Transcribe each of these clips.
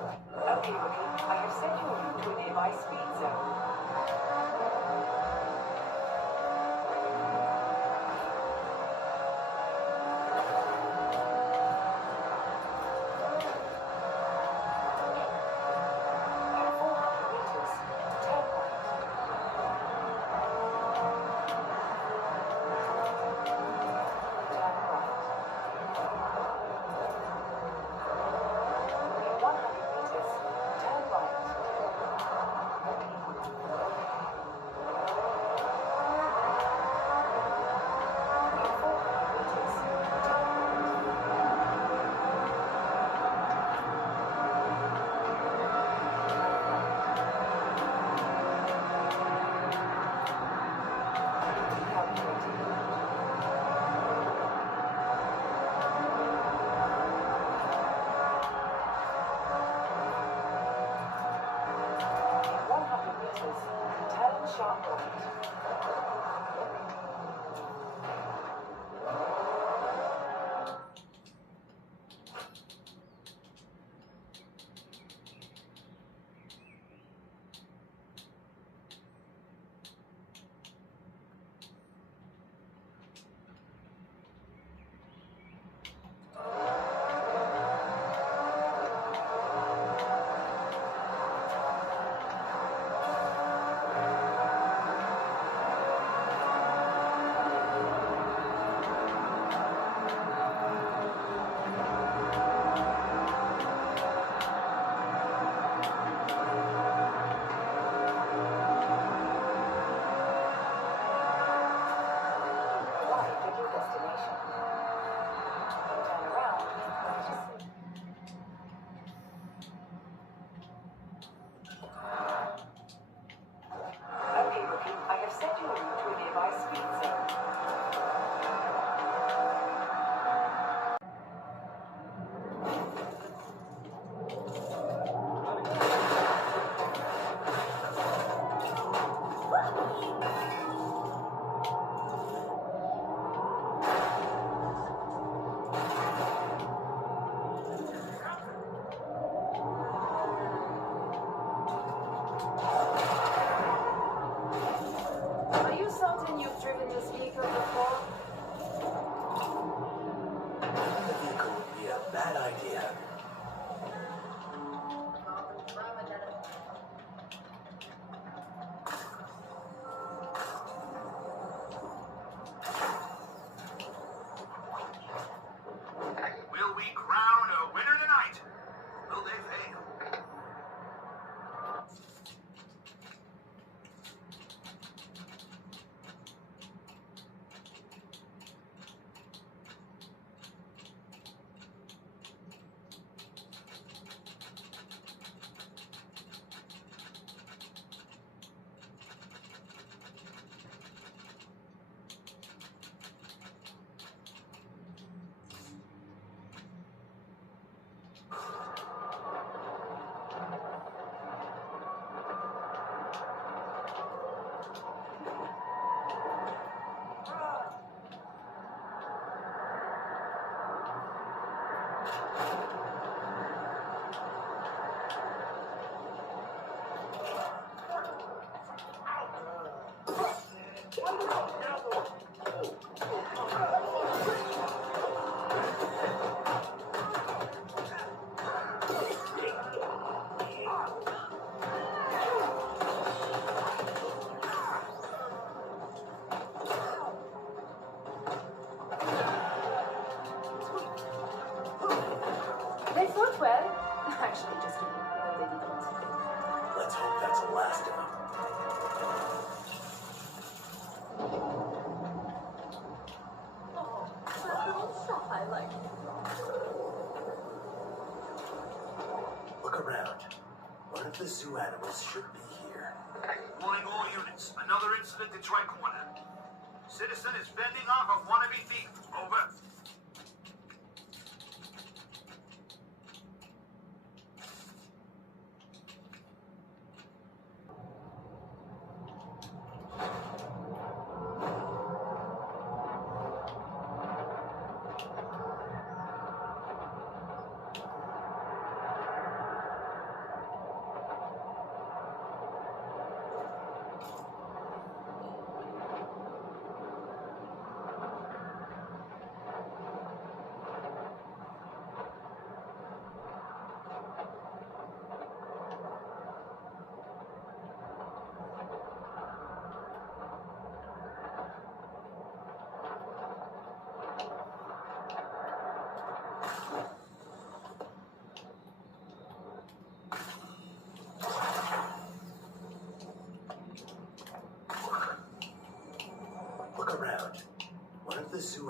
Okay, Rookie, I have sent you a route to a nearby speed zone. At 400 meters, turn right. Turn right. In 100 meters, turn right. In 400 meters, turn right. Recalculating. In 100 meters, turn sharp right. Arrived at your destination. Turn around in 30. Okay, Rookie, I have sent you a route to a nearby speed zone. Are you certain you've driven this vehicle before? The vehicle would be a bad idea. Will we crown a winner tonight? Will they fail? They fought well. Actually, just kidding. No, they didn't. Let's hope that's the last of them. I like it. Look around. One of the zoo animals should be here. Warning all units. Another incident at Tricorner. Citizen is fending off a wannabe thief. Over.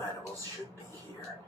zoo animals should be here.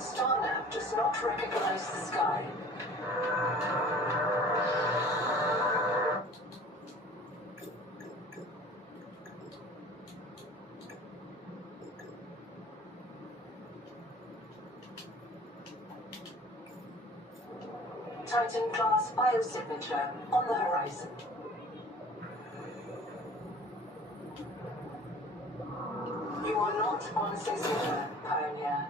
StarNav does not recognize the sky. Titan-class biosignature on the horizon. You are not on Caesar, Pioneer.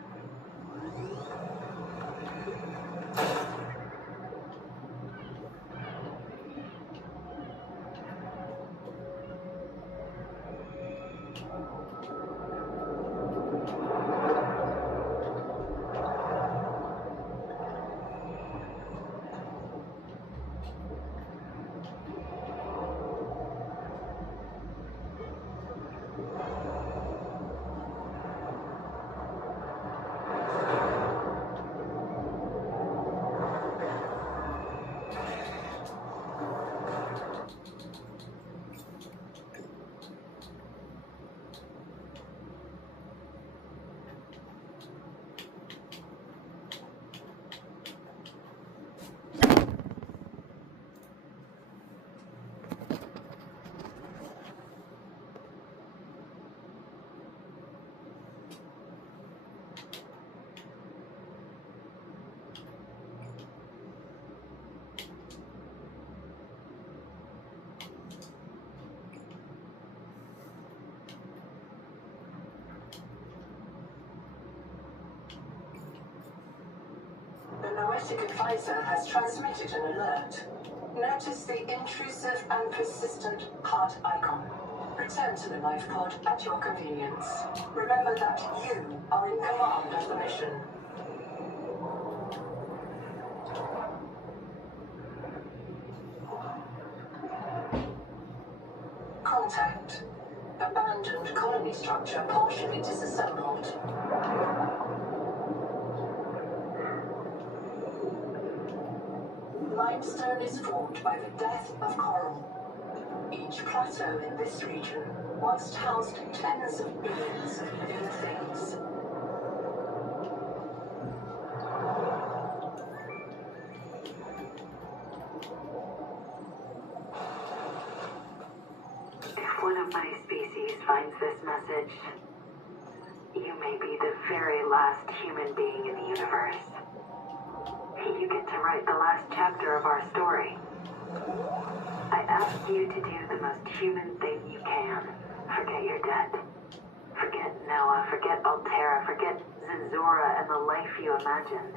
The Noetic advisor has transmitted an alert. Notice the intrusive and persistent heart icon. Return to the life pod at your convenience. Remember that you are in command of the mission. Contact. Abandoned colony structure partially disassembled. Limestone is formed by the death of coral. Each plateau in this region once housed tens of billions of living things. If one of my species finds this message, you may be the very last human being in the universe. You get to write the last chapter of our story. I ask you to do the most human thing you can. Forget your debt. Forget Noah, forget Altera, forget Zenzora and the life you imagined.